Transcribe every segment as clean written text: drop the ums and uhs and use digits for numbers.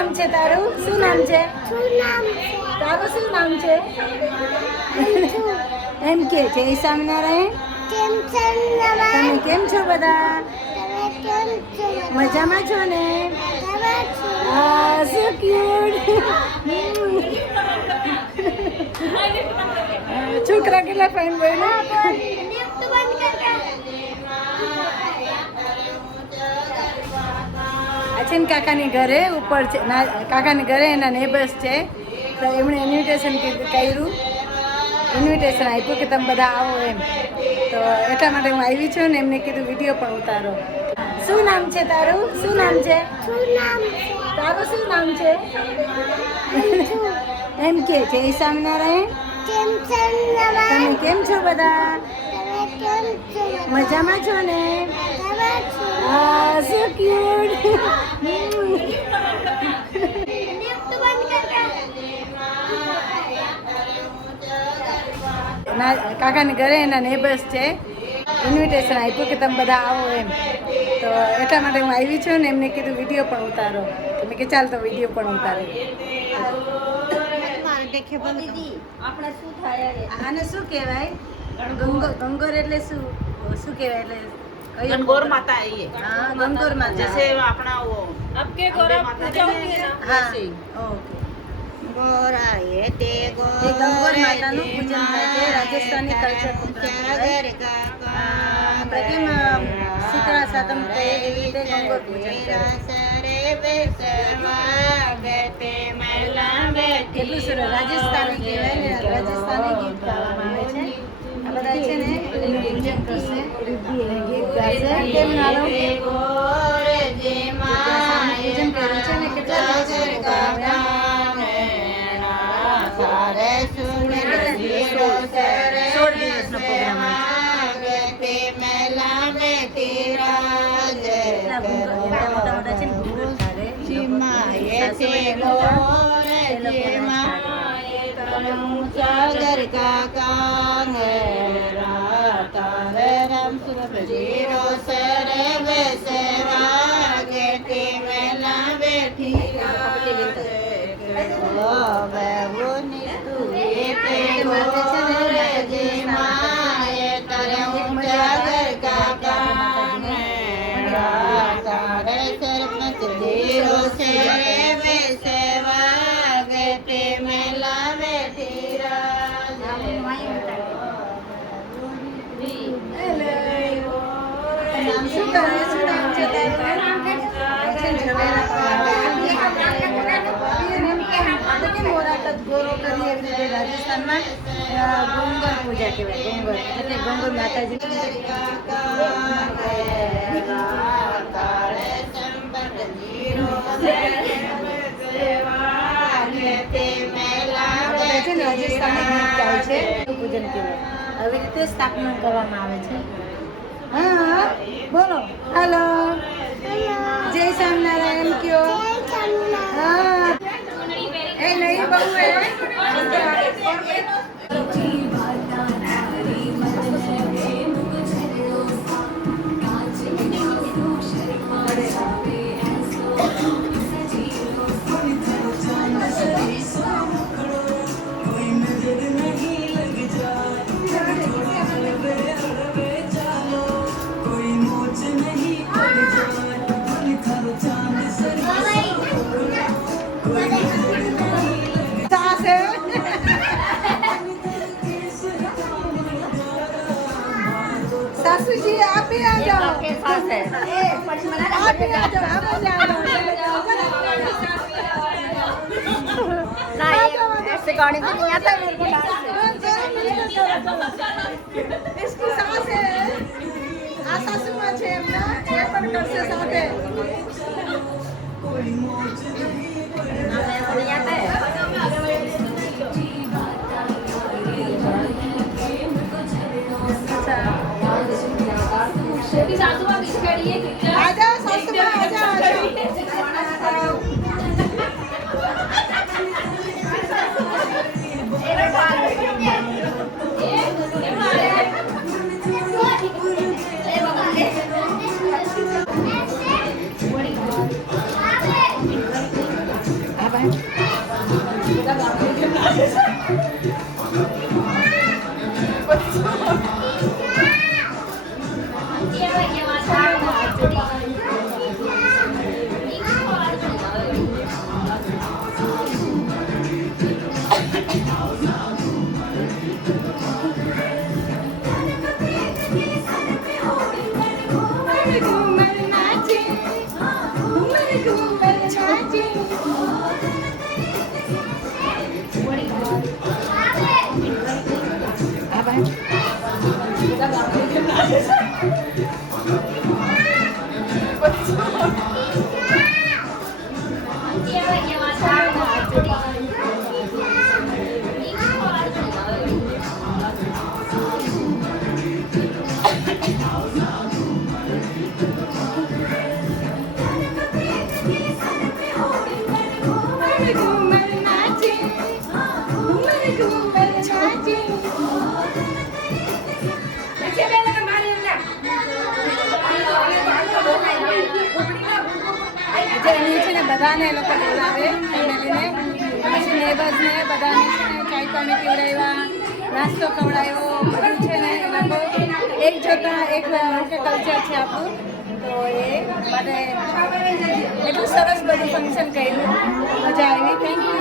નામ છે તારું? શું નામ છે તારું? શું નામ છે? એમ કે જય સ્વામિનારાયણ. તમે કેમ છો બધા? મજામાં છો ને? સો ક્યુટ. છોકરા કેટલા ફાઇન બન્યા. અચન કાકાની ઘરે ઉપર છે, કાકાની ઘરે એના નેબર્સ છે, તો એમણે ઇન્વિટેશન કર્યું, ઇન્વિટેશન આપ્યું કે તમે બધા આવો એમ. તો એટલા માટે હું આવી છું ને એમને કીધું વિડીયો પણ ઉતારો. શું નામ છે તારું? શું નામ છે તારું? શું નામ છે? એમ કે જય સ્વામિનારાયણ. તમે કેમ છો બધા? મજામાં છો ને? સો ક્યુટ. કાકાની ઘરે એના નેબર્સ છે, ઇન્વિટેશન આપ્યું કે તમે બધા આવો એમ. તો એટલા માટે હું આવી છું ને એમને કીધું વિડીયો પણ ઉતારો. તમે કે ચાલ તો વિડીયો પણ ઉતારો. આને શું કહેવાય? ગંગોર એટલે શું કહેવાય? એટલે गणगौर माता है ये। हाँ, गंगौर माता जैसे अपना वो आपके गौरव पूजा होती है ना। हाँ वैसे ही। ओके. ગોરા એ તે એ ગંગોર માતાનું પૂજન થાય છે. રાજસ્થાની કલ્ચર આપણે કેમ શીતળા સાતમ તે એવી રીતે ગંગોર પૂજન કરે. કેટલું સરસ રાજસ્થાની કહેવાય ને. રાજસ્થાની ગીત ગાવામાં આવે છે. આ બધા છે ને એનું પૂજન કરશે, ગીત ગાશે. કેમ નાનો પૂજન કર્યું છે ને કેટલા દિવસ ગાવ્યા. 16 દિવસનો પ્રોગ્રામ મોટા છે ને ઘૂંઘટ કાઢે. સાગર કાકા રામ સુરત જીરો સરે બેસવા કે મેલા બેઠી શું કરે? શું નામ છે તારું? ગોરો કરીએ એવી રીતે રાજસ્થાનમાં ગંગોર પૂજા કહેવાય. ગંગોર એટલે ગંગોર માતાજી. છે ને રાજસ્થાની ગીત ગાય છે, પૂજન કહેવાય. આવી રીતે સ્થાપના કરવામાં આવે છે. હા બોલો. હાલો, જય સ્વામિનારાયણ કયો. હા એ નહીં બહુ सासू जी आप भी आ जाओ. आपके पास है आप भी आ जाओ. आप आ जाओ. ना ऐसे गाने में नहीं आता मेरे को डांस. इसकी सास है आ सासू माँ છે એમના એ પણ કરશે સાથે. नहीं आता है. सासू माँ पीछे खड़ी है। आ जाओ सासू माँ, आ जाओ, आ जाओ. છે ને બધાને એ લોકો બોલાવે ફેમિલીને, પછી નેબર્સને બધાને છે ને ચાય પાણી પીવડાવ્યા, નાસ્તો ખવડાવ્યો, બધું છે ને એ લોકો એક જોતા એક કલ્ચર છે આપણું, તો એ માટે એટલું સરસ બધું ફંક્શન કર્યું, મજા આવી. Thank you.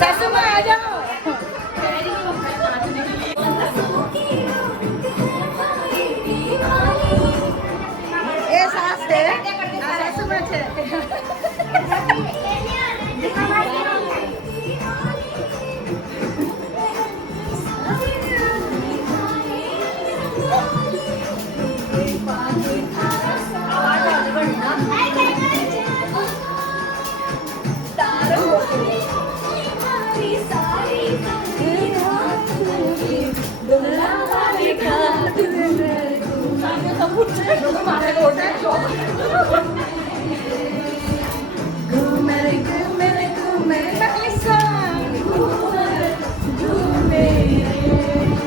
સાસુમાં આ જાઓ. એ સાસ છે, આ સાસુમાં છે.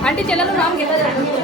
आंटी चला लो नाम घेतलं